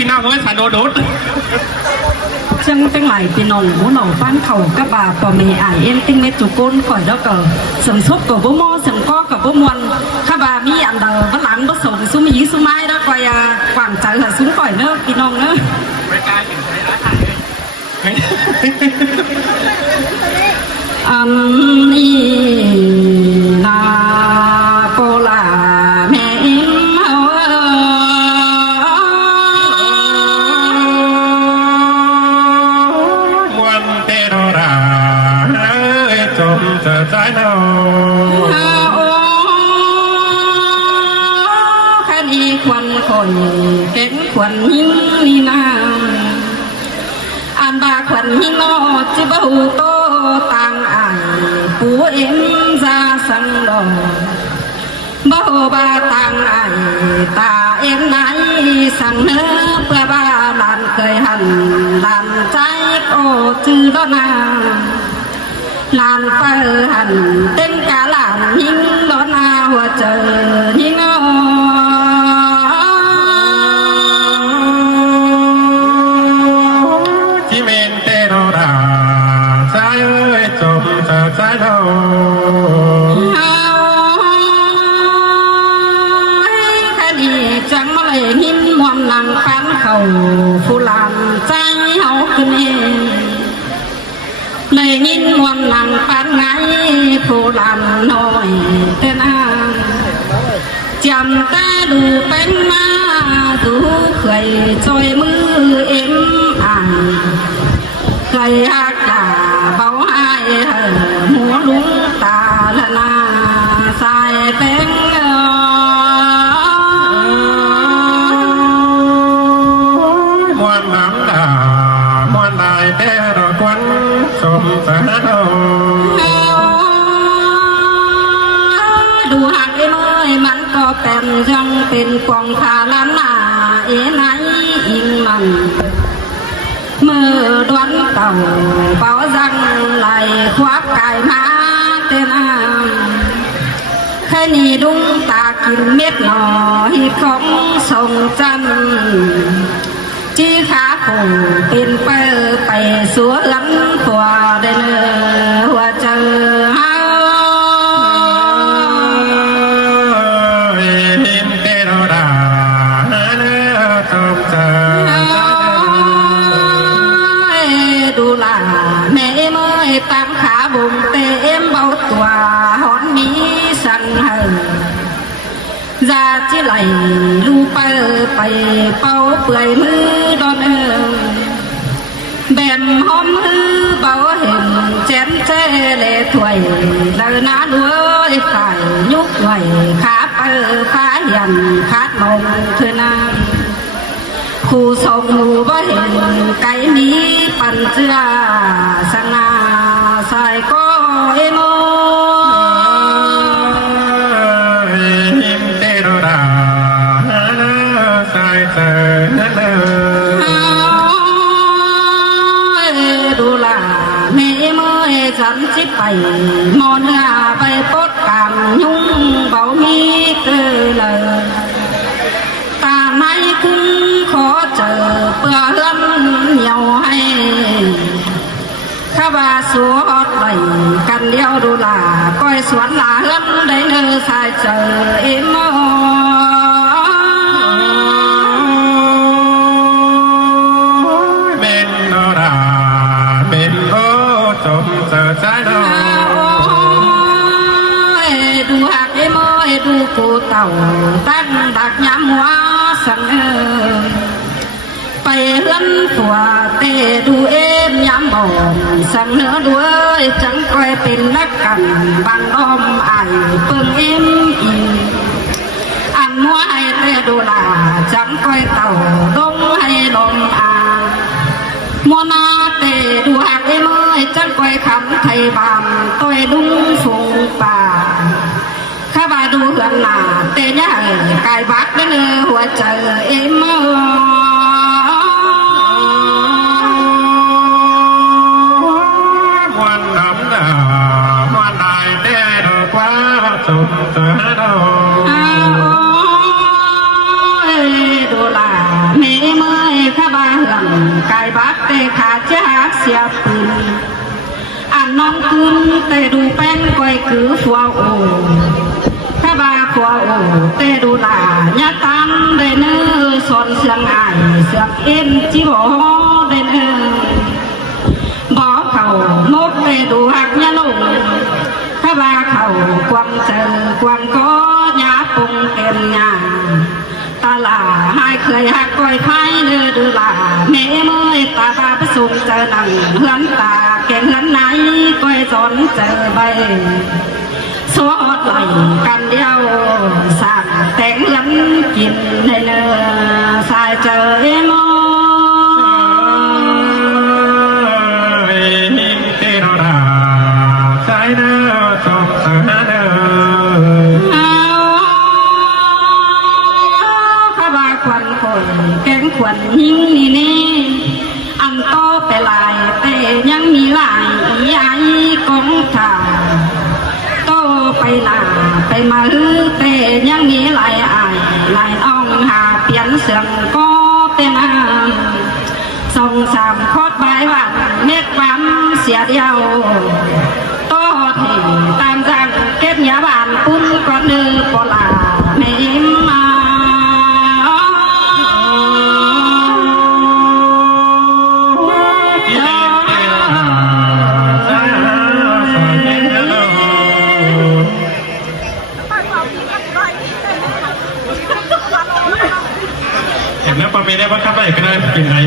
พี่น้องก็ไม่สาโดดจังตั้งหลายปีน้องหัวหนองฟันเขากระบาปอเมไอเอ็นติ้งเมจุก้นข่อยแล้วก็สังซบกับบ่มอสังก้อกับบ่มวนข้าบามีอันเดอร์หลังบ่ส่งซุ้มยีซุ้มไม้แล้วก็อย่ากวางใจละซุ้มข่อยเนอะพี่น้องเนอะอันนี้นาโปลาแม่ใจเราคันอีควันคนเก็บควันหิ้งนี่นาอันบาควันหิ้งนอจิบหูโตต่างอ่างปูเอ็มซาสังดอบ่บาต่างอ่างตาเอ็มไหนสั่งเนื้อเพื่อบาลานเคยหันลานใจโอจือดอนาลานเปิหันเต็มกาลานหิ้งล้อนาหัวเจอหิ้งที่เมนเตโรราใจเอ้ยจมจะใจเราคดีจังมาเลยหิ้งมวมนางฟันเขาฟูลานใจเฮาขึ้นเองเลยยินมวนหลังปันไงผู้ลำน้อยเต้นอ้างจำตาดูเป็นมาดูเคยจอยมือเอ็มอ่างเคยหักตาเบาหายหัวลุงตาละนาสายเป็นมวนหนังดามวนได้แต่รอกวันสมสารดูหักไอ้เมยมันก็เป็นจังเป็นกองพาล้านนาเอ๋ไหนอิงมันเมื่อดวนเต่าเป่าจังไหลควักไก่มาเต้นอ้างแค่นี้ดุงตากินเม็ดหน่อฮิตของทรงจันจีขาปูเป็นเปิดไปสัวหลังผัวได้เนื้อหัวเจอเฮาเห็นเตโรราเนื้อจมจะดูหลาแม่เมื่อยตั้งขาบุงเต็มเบาตัวหอนมีสั่งเฮอยาจีไหลลูไปเป่าเปื่อยมือดอนแบมหอมมือเบาเห็นแจมเจเล่ถวยเลยน้าด้วยไข่ยุกไหวขาฟ้ายันขาดมงเธอนาคู่สมหมู่บ่เห็นไก่มีปันเจือสง่าใส่ก็เอโมดูลาแม่เมื่อยฉันจิไปมอนหาไปปดกามยุ่งเบามีเกลือตาไม่คุ้นขอเจอเพื่อเลื่อนเหนียวให้ข้าบาสวดไหลกันเดียวดูลาก้อยสวนลาเลื่อนได้เนื้อสายเจอเอ็มใจเราดูหักไอ้เมยดูกูเต่าตั้งดักย้ำว่าสังไปเลื่อนตัวเตะดูเอ็มย้ำบ่มสังเนื้อด้วยจังก้อยเป็นนักกันบางน้อมไอเปิงเอ็มอีอันมัวให้เตะดูลาจังก้อยเต่าดงให้ลมอามัวนาเตะดูหักไอ้เมยจังก้อยคำไทยบานต้อยดุ้งฝูงป่าข้าบาดูเหือนหนาเตะย่าไก่บักได้เนื้อหัวใจเอ็มวันน้ำหนาวันได้เตะดูกว่าสุดเสือดงดูลาแม่เมย ข้าบาหลังกายบักเตขาเจ้าเสียปืนอันน้องคืนเตดูแป้งก้อยคือฟัวโอข้าบาฟัวโอเตดูหลาญาตันเดนเนอสอนเสียงไอเสียงเอ็นจิบเดนเนอบอกเขาโมดเตดูหักญาลงข้าบาเขากวางเจอกวางก็ญาปงเต็มญาตาลาให้เคยหักก้อยไข่เนื้อดูลาแม่เมื่อยตาบาไปสุ่มเจอหนังเฮือนตาแก่งเฮือนไหนก้อยสอนเจอใบสวดไหลกันเดียวสั่งแต่งเฮือนกินในเนื้อสายเจอเอโมเตโรราสายเนื้อชมสหาเนื้อควันคนแกงขวัญยิ่งนี่นี่อันโตไปลายแต่ยังมีลายอีไอกองถ่าโตไปหน้าไปมาแต่ยังมีลายอายลายอ่องหาเปลี่ยนเสียงก็เป็นส่งสามโคตรใบหวานเม็ดความเสียเดียวโตที่ตามจังเก็บยาบานปุ้นก็เนื้อปลาไม่มาเห็นแล้วปะเมได้ว่าข้าไปก็ได้กินอะไร